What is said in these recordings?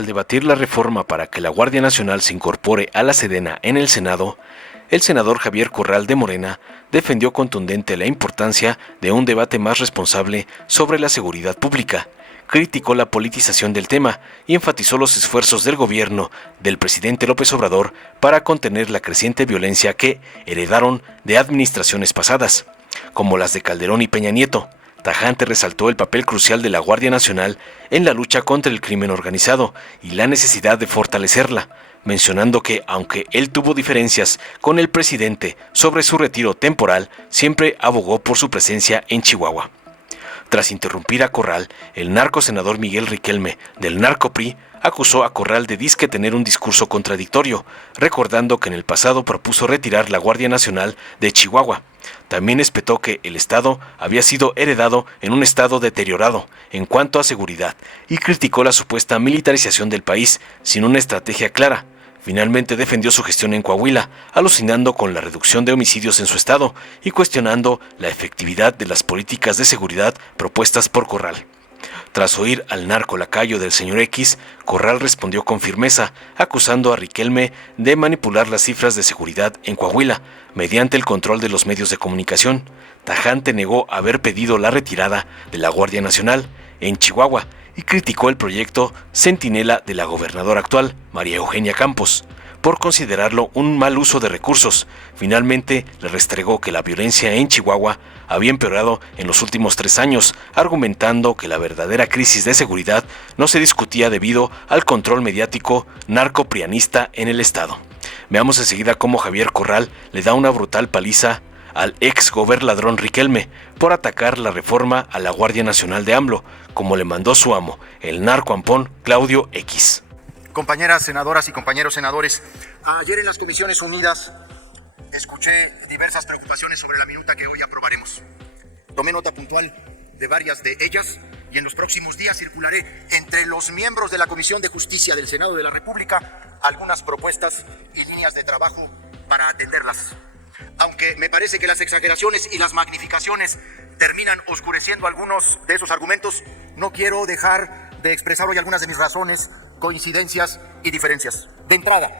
Al debatir la reforma para que la Guardia Nacional se incorpore a la Sedena en el Senado, el senador Javier Corral de Morena defendió contundente la importancia de un debate más responsable sobre la seguridad pública, criticó la politización del tema y enfatizó los esfuerzos del gobierno del presidente López Obrador para contener la creciente violencia que heredaron de administraciones pasadas, como las de Calderón y Peña Nieto. Tajante resaltó el papel crucial de la Guardia Nacional en la lucha contra el crimen organizado y la necesidad de fortalecerla, mencionando que, aunque él tuvo diferencias con el presidente sobre su retiro temporal, siempre abogó por su presencia en Chihuahua. Tras interrumpir a Corral, el narcosenador Miguel Riquelme, del Narco-PRI, acusó a Corral de disque tener un discurso contradictorio, recordando que en el pasado propuso retirar la Guardia Nacional de Chihuahua. También espetó que el Estado había sido heredado en un estado deteriorado en cuanto a seguridad y criticó la supuesta militarización del país sin una estrategia clara. Finalmente defendió su gestión en Coahuila, alucinando con la reducción de homicidios en su estado y cuestionando la efectividad de las políticas de seguridad propuestas por Corral. Tras oír al narco lacayo del señor X, Corral respondió con firmeza, acusando a Riquelme de manipular las cifras de seguridad en Coahuila mediante el control de los medios de comunicación. Tajante negó haber pedido la retirada de la Guardia Nacional en Chihuahua y criticó el proyecto Centinela de la gobernadora actual, María Eugenia Campos, por considerarlo un mal uso de recursos. Finalmente le restregó que la violencia en Chihuahua había empeorado en los últimos 3 años, argumentando que la verdadera crisis de seguridad no se discutía debido al control mediático narcoprianista en el estado. Veamos enseguida cómo Javier Corral le da una brutal paliza al ex gobernador Riquelme por atacar la reforma a la Guardia Nacional de AMLO, como le mandó su amo, el narcoampón Claudio X. Compañeras senadoras y compañeros senadores, ayer en las Comisiones Unidas escuché diversas preocupaciones sobre la minuta que hoy aprobaremos. Tomé nota puntual de varias de ellas y en los próximos días circularé entre los miembros de la Comisión de Justicia del Senado de la República algunas propuestas y líneas de trabajo para atenderlas. Aunque me parece que las exageraciones y las magnificaciones terminan oscureciendo algunos de esos argumentos, no quiero dejar de expresar hoy algunas de mis razones, coincidencias y diferencias. De entrada,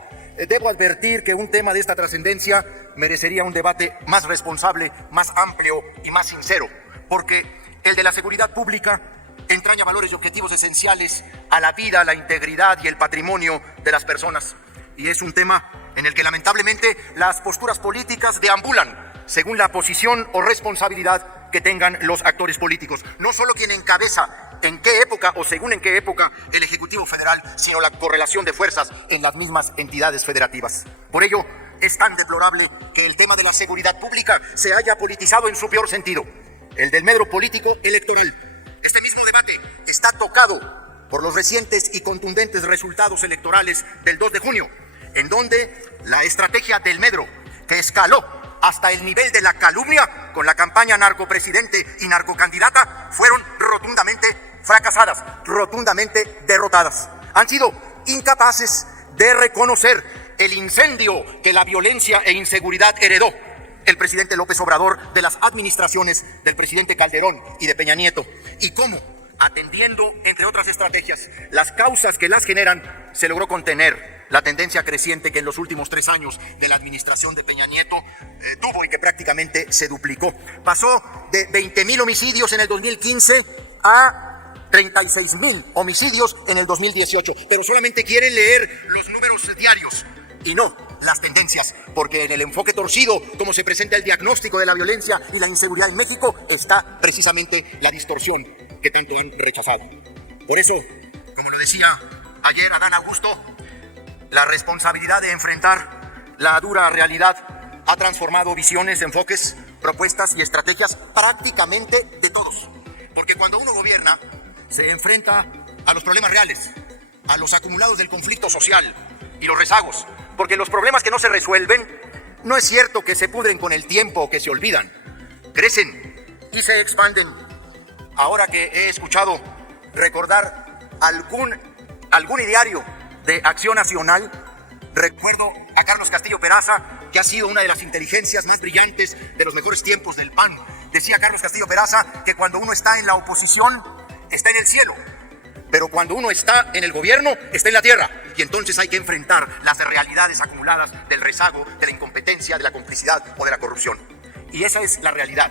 debo advertir que un tema de esta trascendencia merecería un debate más responsable, más amplio y más sincero, porque el de la seguridad pública entraña valores y objetivos esenciales a la vida, la integridad y el patrimonio de las personas. Y es un tema en el que lamentablemente las posturas políticas deambulan según la posición o responsabilidad que tengan los actores políticos. No solo quien encabeza en qué época o según en qué época el Ejecutivo Federal, sino la correlación de fuerzas en las mismas entidades federativas. Por ello, es tan deplorable que el tema de la seguridad pública se haya politizado en su peor sentido, el del medro político electoral. Este mismo debate está tocado por los recientes y contundentes resultados electorales del 2 de junio, en donde la estrategia del medro, que escaló hasta el nivel de la calumnia con la campaña narcopresidente y narcocandidata, fueron rotundamente fracasadas, rotundamente derrotadas. Han sido incapaces de reconocer el incendio que la violencia e inseguridad heredó el presidente López Obrador de las administraciones del presidente Calderón y de Peña Nieto, y cómo, atendiendo, entre otras estrategias, las causas que las generan, se logró contener la tendencia creciente que en los últimos 3 años de la administración de Peña Nieto tuvo y que prácticamente se duplicó. Pasó de 20,000 homicidios en el 2015 a 36,000 homicidios en el 2018, pero solamente quieren leer los números diarios y no las tendencias, porque en el enfoque torcido, como se presenta el diagnóstico de la violencia y la inseguridad en México, está precisamente la distorsión que tanto han rechazado. Por eso, como lo decía ayer Adán Augusto, la responsabilidad de enfrentar la dura realidad ha transformado visiones, enfoques, propuestas y estrategias prácticamente de todos. Porque cuando uno gobierna, se enfrenta a los problemas reales, a los acumulados del conflicto social y los rezagos. Porque los problemas que no se resuelven, no es cierto que se pudren con el tiempo o que se olvidan. Crecen y se expanden. Ahora que he escuchado recordar algún ideario de Acción Nacional, recuerdo a Carlos Castillo Peraza, que ha sido una de las inteligencias más brillantes de los mejores tiempos del PAN. Decía Carlos Castillo Peraza que cuando uno está en la oposición, está en el cielo, Pero cuando uno está en el gobierno, está en la tierra. Y entonces hay que enfrentar las realidades acumuladas del rezago, de la incompetencia, de la complicidad o de la corrupción. Y esa es la realidad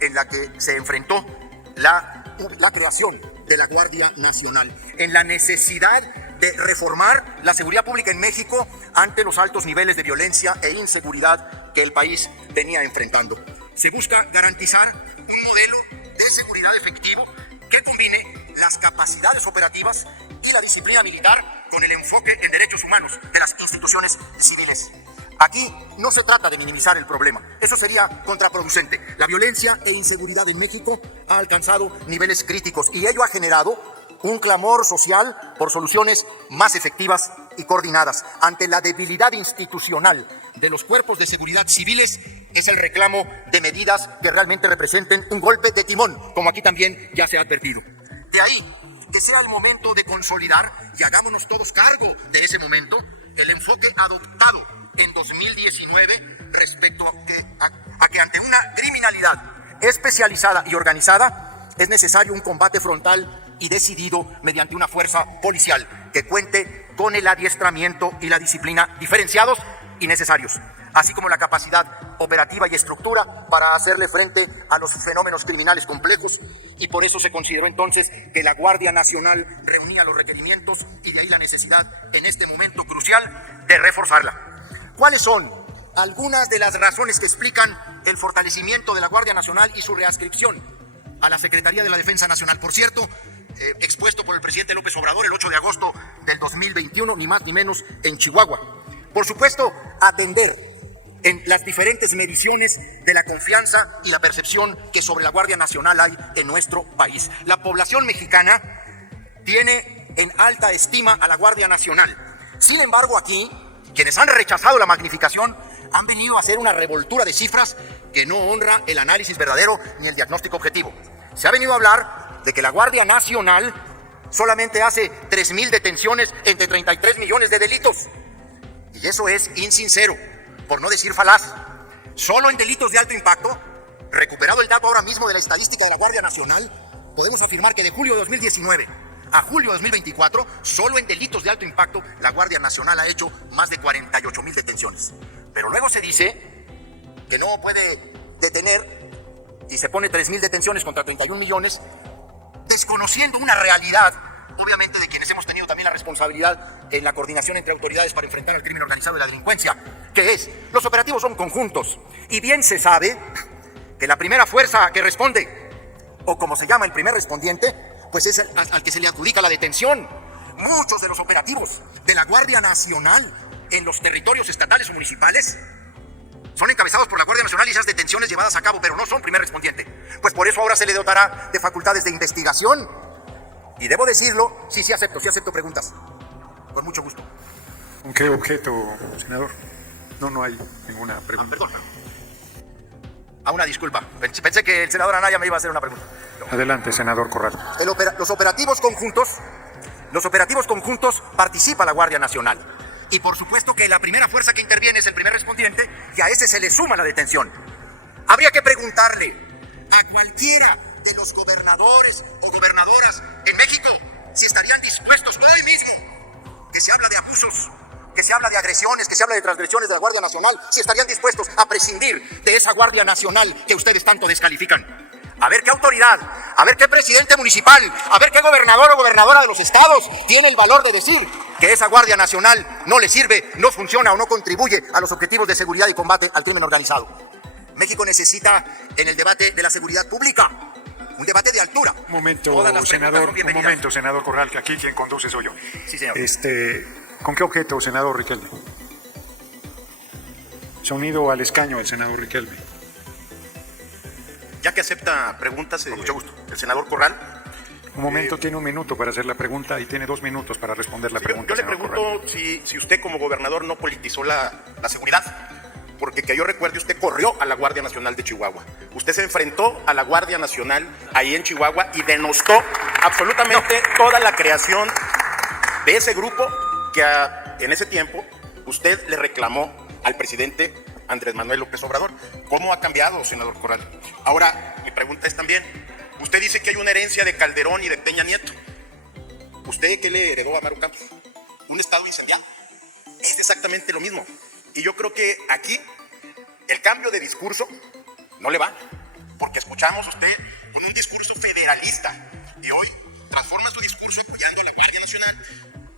en la que se enfrentó la creación de la Guardia Nacional, en la necesidad de reformar la seguridad pública en México ante los altos niveles de violencia e inseguridad que el país venía enfrentando. Se busca garantizar un modelo de seguridad efectivo que combine las capacidades operativas y la disciplina militar con el enfoque en derechos humanos de las instituciones civiles. Aquí no se trata de minimizar el problema, eso sería contraproducente. La violencia e inseguridad en México ha alcanzado niveles críticos y ello ha generado un clamor social por soluciones más efectivas y coordinadas. Ante la debilidad institucional de los cuerpos de seguridad civiles, es el reclamo de medidas que realmente representen un golpe de timón, como aquí también ya se ha advertido. De ahí que sea el momento de consolidar, y hagámonos todos cargo de ese momento, el enfoque adoptado en 2019 respecto a que ante una criminalidad especializada y organizada es necesario un combate frontal y decidido mediante una fuerza policial que cuente con el adiestramiento y la disciplina diferenciados y necesarios, así como la capacidad operativa y estructura para hacerle frente a los fenómenos criminales complejos, y por eso se consideró entonces que la Guardia Nacional reunía los requerimientos y de ahí la necesidad en este momento crucial de reforzarla. ¿Cuáles son algunas de las razones que explican el fortalecimiento de la Guardia Nacional y su readscripción a la Secretaría de la Defensa Nacional? Por cierto, expuesto por el presidente López Obrador el 8 de agosto del 2021, ni más ni menos en Chihuahua. Por supuesto, atender en las diferentes mediciones de la confianza y la percepción que sobre la Guardia Nacional hay en nuestro país. La población mexicana tiene en alta estima a la Guardia Nacional. Sin embargo, aquí, quienes han rechazado la magnificación han venido a hacer una revoltura de cifras que no honra el análisis verdadero ni el diagnóstico objetivo. Se ha venido a hablar de que la Guardia Nacional solamente hace 3,000 detenciones entre 33 millones de delitos. Y eso es insincero, por no decir falaz. Solo en delitos de alto impacto, recuperado el dato ahora mismo de la estadística de la Guardia Nacional, podemos afirmar que de julio de 2019 a julio de 2024, solo en delitos de alto impacto, la Guardia Nacional ha hecho más de 48,000 detenciones. Pero luego se dice que no puede detener y se pone 3,000 detenciones contra 31 millones, desconociendo una realidad, obviamente, de quienes hemos tenido también la responsabilidad en la coordinación entre autoridades para enfrentar al crimen organizado y la delincuencia, que es, los operativos son conjuntos, y bien se sabe que la primera fuerza que responde, o como se llama el primer respondiente, pues es al que se le adjudica la detención. Muchos de los operativos de la Guardia Nacional en los territorios estatales o municipales son encabezados por la Guardia Nacional y esas detenciones llevadas a cabo, pero no son primer respondiente. Pues por eso ahora se le dotará de facultades de investigación. Y debo decirlo, sí acepto preguntas. Con mucho gusto. ¿Con qué objeto, senador? No hay ninguna pregunta. Perdón. Una disculpa. Pensé que el senador Anaya me iba a hacer una pregunta. Adelante, senador Corral. Los operativos conjuntos participa la Guardia Nacional. Y por supuesto que la primera fuerza que interviene es el primer respondiente y a ese se le suma la detención. Habría que preguntarle a cualquiera de los gobernadores o gobernadoras en México si estarían dispuestos hoy mismo, que se habla de abusos, que se habla de agresiones, que se habla de transgresiones de la Guardia Nacional, si estarían dispuestos a prescindir de esa Guardia Nacional que ustedes tanto descalifican. A ver qué autoridad, a ver qué presidente municipal, a ver qué gobernador o gobernadora de los estados tiene el valor de decir que esa Guardia Nacional no le sirve, no funciona o no contribuye a los objetivos de seguridad y combate al crimen organizado. México necesita en el debate de la seguridad pública un debate de altura. Un momento, senador Corral, que aquí quien conduce soy yo. Sí, señor. ¿Con qué objeto, senador Riquelme? Se ha unido al escaño el senador Riquelme. Ya que acepta preguntas, con mucho gusto. El senador Corral. Un momento, tiene 1 minuto para hacer la pregunta y tiene 2 minutos para responder la pregunta. Yo le pregunto si usted como gobernador no politizó la seguridad, porque que yo recuerde, usted corrió a la Guardia Nacional de Chihuahua. Usted se enfrentó a la Guardia Nacional ahí en Chihuahua y denostó absolutamente toda la creación de ese grupo que en ese tiempo usted le reclamó al presidente Andrés Manuel López Obrador. ¿Cómo ha cambiado, senador Corral? Ahora, mi pregunta es también, usted dice que hay una herencia de Calderón y de Peña Nieto. ¿Usted qué le heredó a Maru Campos? Un estado incendiado. Es exactamente lo mismo. Y yo creo que aquí el cambio de discurso no le va, porque escuchamos a usted con un discurso federalista y hoy transforma su discurso apoyando a la Guardia Nacional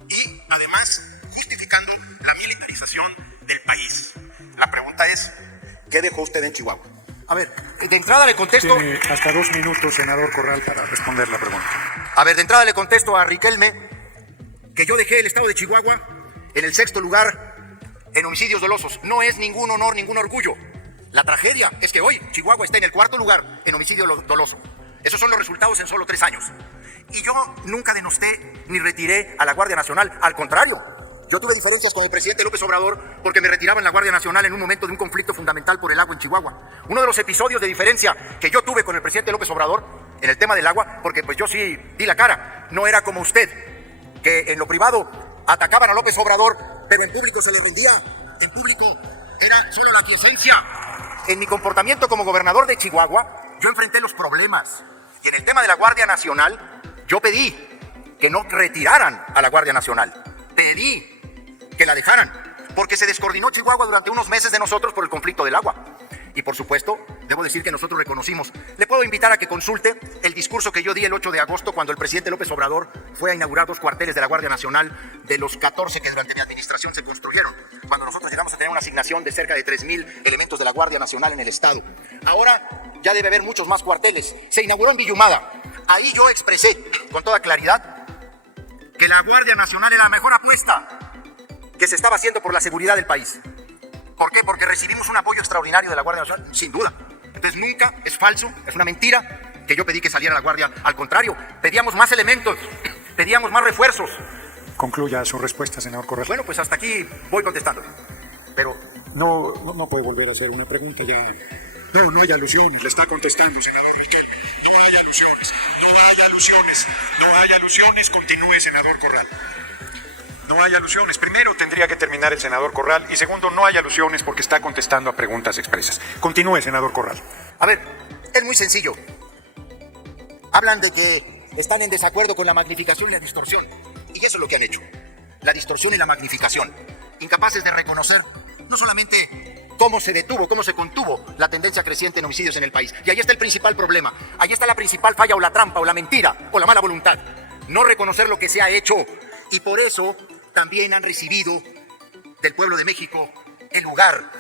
y además justificando la militarización del país. La pregunta es, ¿qué dejó usted en Chihuahua? A ver, de entrada le contesto... Tiene hasta 2 minutos, senador Corral, para responder la pregunta. A ver, de entrada le contesto a Riquelme que yo dejé el estado de Chihuahua en el 6º lugar en homicidios dolosos. No es ningún honor, ningún orgullo. La tragedia es que hoy Chihuahua está en el 4º lugar en homicidio doloso. Esos son los resultados en solo 3 años. Y yo nunca denosté ni retiré a la Guardia Nacional. Al contrario, yo tuve diferencias con el presidente López Obrador porque me retiraban la Guardia Nacional en un momento de un conflicto fundamental por el agua en Chihuahua. Uno de los episodios de diferencia que yo tuve con el presidente López Obrador en el tema del agua, porque pues yo sí di la cara, no era como usted, que en lo privado atacaban a López Obrador, pero en público se le rendía. En público era solo la aquiescencia. En mi comportamiento como gobernador de Chihuahua, yo enfrenté los problemas. Y en el tema de la Guardia Nacional, yo pedí que no retiraran a la Guardia Nacional. Pedí que la dejaran, porque se descoordinó Chihuahua durante unos meses de nosotros por el conflicto del agua. Y por supuesto, debo decir que nosotros reconocimos. Le puedo invitar a que consulte el discurso que yo di el 8 de agosto cuando el presidente López Obrador fue a inaugurar 2 cuarteles de la Guardia Nacional de los 14 que durante mi administración se construyeron, cuando nosotros llegamos a tener una asignación de cerca de 3,000 elementos de la Guardia Nacional en el estado. Ahora ya debe haber muchos más cuarteles. Se inauguró en Villumada. Ahí yo expresé con toda claridad que la Guardia Nacional era la mejor apuesta que se estaba haciendo por la seguridad del país. ¿Por qué? Porque recibimos un apoyo extraordinario de la Guardia Nacional, sin duda. Entonces nunca, es falso, es una mentira que yo pedí que saliera la Guardia. Al contrario, pedíamos más elementos, pedíamos más refuerzos. Concluya su respuesta, senador Corral. Bueno, pues hasta aquí voy contestando. Pero No puede volver a hacer una pregunta ya. No hay alusiones, le está contestando, senador Riquelme. No hay alusiones, no hay alusiones, continúe, senador Corral. No hay alusiones. Primero, tendría que terminar el senador Corral. Y segundo, no hay alusiones porque está contestando a preguntas expresas. Continúe, senador Corral. a ver, es muy sencillo. Hablan de que están en desacuerdo con la magnificación y la distorsión. Y eso es lo que han hecho. La distorsión y la magnificación. Incapaces de reconocer no solamente cómo se detuvo, cómo se contuvo la tendencia creciente en homicidios en el país. Y ahí está el principal problema. Ahí está la principal falla o la trampa o la mentira o la mala voluntad. No reconocer lo que se ha hecho. Y por eso también han recibido del pueblo de México el lugar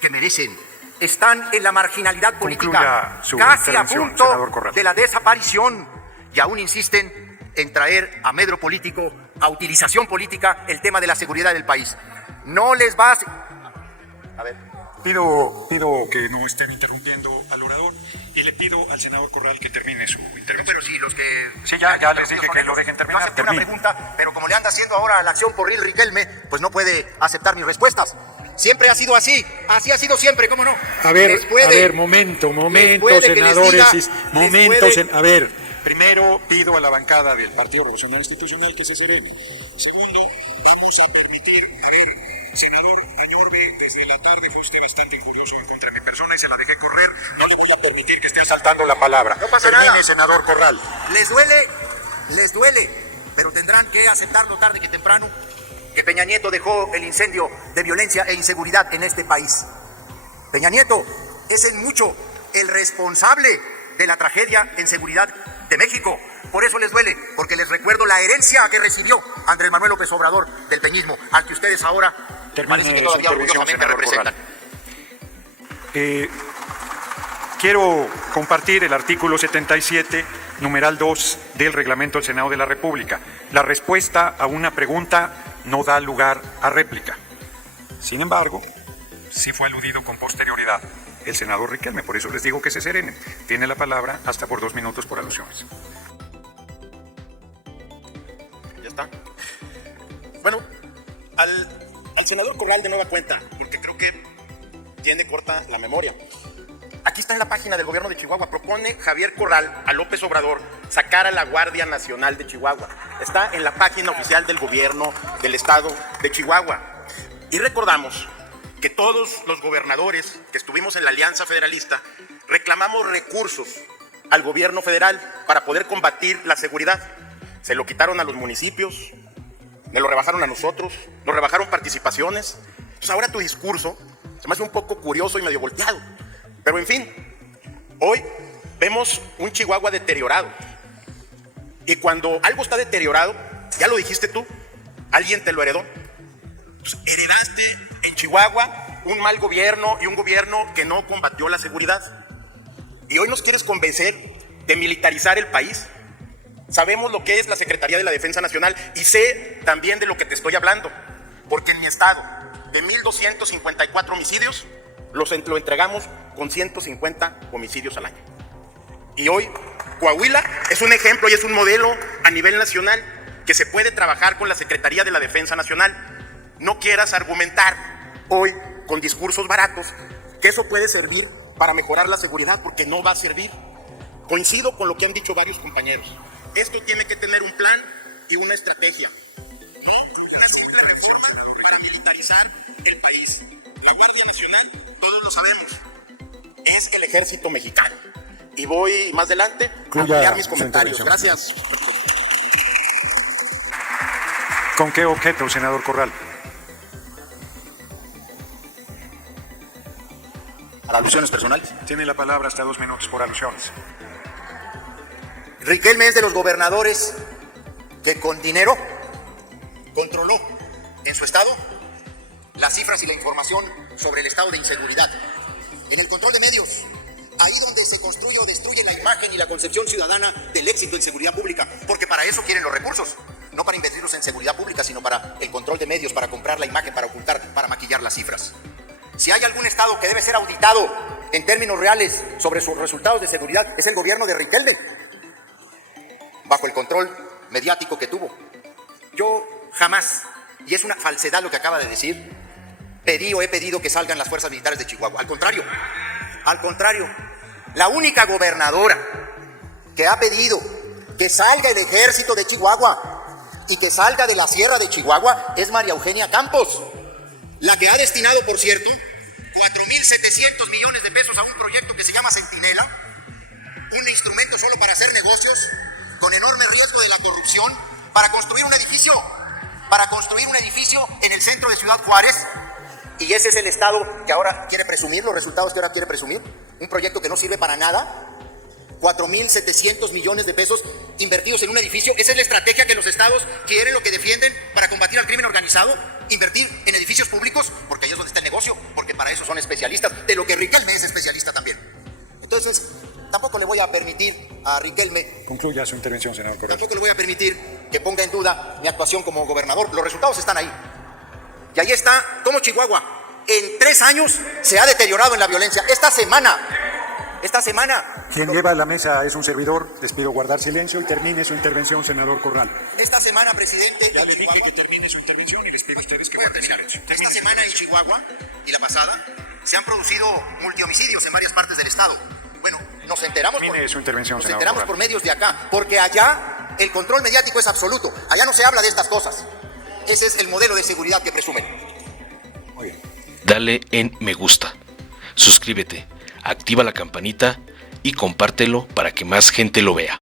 que merecen. Están en la marginalidad política, Concluya su casi a intervención, punto senador Corral. de la desaparición, y aún insisten en traer a medro político, a utilización política, el tema de la seguridad del país. No les va a... ver. Pido que no estén interrumpiendo al orador y le pido al senador Corral que termine su intervención. Pero sí, los que... Sí, ya les dije que lo dejen terminar. Yo acepté una pregunta, pero como le anda haciendo ahora la acción por Riquelme, pues no puede aceptar mis respuestas. Siempre ha sido así ha sido siempre, ¿cómo no? Momento, puede que les senadores, diga, momentos. les puede- A ver, primero pido a la bancada del Partido Revolucionario Institucional que se serene. Segundo, vamos a permitir, senador Añorbe, desde la tarde fue usted bastante injurioso contra mi persona y se la dejé correr. No le voy a permitir que esté saltando la palabra. No pasa nada. Senador Corral. Les duele, pero tendrán que aceptarlo tarde que temprano, que Peña Nieto dejó el incendio de violencia e inseguridad en este país. Peña Nieto es en mucho el responsable de la tragedia en seguridad de México. Por eso les duele, porque les recuerdo la herencia que recibió Andrés Manuel López Obrador del peñismo, al que ustedes ahora parece que todavía orgullosamente representan. Quiero compartir el artículo 77, numeral 2 del Reglamento del Senado de la República. La respuesta a una pregunta no da lugar a réplica. Sin embargo, sí fue aludido con posterioridad el senador Riquelme, por eso les digo que se serenen. Tiene la palabra hasta por 2 minutos por alusiones. Ya está. Bueno, al senador Corral de nueva cuenta, porque creo que tiene corta la memoria. Aquí está en la página del gobierno de Chihuahua. Propone Javier Corral a López Obrador sacar a la Guardia Nacional de Chihuahua. Está en la página oficial del gobierno del estado de Chihuahua. Y recordamos que todos los gobernadores que estuvimos en la Alianza Federalista reclamamos recursos al gobierno federal para poder combatir la seguridad. se lo quitaron a los municipios, me lo rebajaron a nosotros, nos rebajaron participaciones. Entonces ahora tu discurso se me hace un poco curioso y medio volteado. Pero en fin, hoy vemos un Chihuahua deteriorado. Y cuando algo está deteriorado, ya lo dijiste tú, alguien te lo heredó. Pues heredaste en Chihuahua un mal gobierno y un gobierno que no combatió la seguridad. Y hoy nos quieres convencer de militarizar el país. Sabemos lo que es la Secretaría de la Defensa Nacional y sé también de lo que te estoy hablando. Porque en mi estado, de 1,254 homicidios, lo entregamos con 150 homicidios al año. Y hoy, Coahuila es un ejemplo y es un modelo a nivel nacional que se puede trabajar con la Secretaría de la Defensa Nacional. No quieras argumentar hoy con discursos baratos que eso puede servir para mejorar la seguridad, porque no va a servir. Coincido con lo que han dicho varios compañeros. Esto tiene que tener un plan y una estrategia. No una simple reforma para militarizar el país. La Guardia Nacional, todos lo sabemos, es el ejército mexicano. Y voy más adelante a ampliar mis comentarios. Gracias. ¿Con qué objeto, senador Corral? Para alusiones personales. Tiene la palabra hasta 2 minutos por alusiones. Riquelme es de los gobernadores que con dinero controló en su estado las cifras y la información sobre el estado de inseguridad. En el control de medios, ahí donde se construye o destruye la imagen y la concepción ciudadana del éxito en seguridad pública, porque para eso quieren los recursos, no para invertirlos en seguridad pública, sino para el control de medios, para comprar la imagen, para ocultar, para maquillar las cifras. Si hay algún estado que debe ser auditado en términos reales sobre sus resultados de seguridad, es el gobierno de Riquelme, bajo el control mediático que tuvo. Yo jamás, y es una falsedad lo que acaba de decir, pedí o he pedido que salgan las fuerzas militares de Chihuahua. Al contrario, la única gobernadora que ha pedido que salga el ejército de Chihuahua y que salga de la sierra de Chihuahua es María Eugenia Campos, la que ha destinado, por cierto, 4,700 millones de pesos a un proyecto que se llama Centinela, un instrumento solo para hacer negocios con enorme riesgo de la corrupción, para construir un edificio en el centro de Ciudad Juárez. Y ese es el estado que ahora quiere presumir, los resultados que ahora quiere presumir, un proyecto que no sirve para nada. 4,700 millones de pesos invertidos en un edificio. Esa es la estrategia que los estados quieren, lo que defienden para combatir al crimen organizado, invertir en edificios públicos, porque ahí es donde está el negocio, porque para eso son especialistas, de lo que Riquelme es especialista también. Entonces, tampoco le voy a permitir a Riquelme, Concluya su intervención, senador Corral. tampoco le voy a permitir que ponga en duda mi actuación como gobernador. Los resultados están ahí. Y ahí está cómo Chihuahua en 3 años se ha deteriorado en la violencia. Esta semana. Quien lleva a la mesa es un servidor. Les pido guardar silencio y termine su intervención, senador Corral. Esta semana, presidente. Ya le dije que termine su intervención y les pido a ustedes que Voy a terminar. Esta semana en Chihuahua y la pasada se han producido multihomicidios en varias partes del estado. Bueno, nos enteramos Termine su intervención, nos senador enteramos Corral. por medios de acá, porque allá el control mediático es absoluto. Allá no se habla de estas cosas. Ese es el modelo de seguridad que presumen. Muy bien. Dale en me gusta, suscríbete, activa la campanita y compártelo para que más gente lo vea.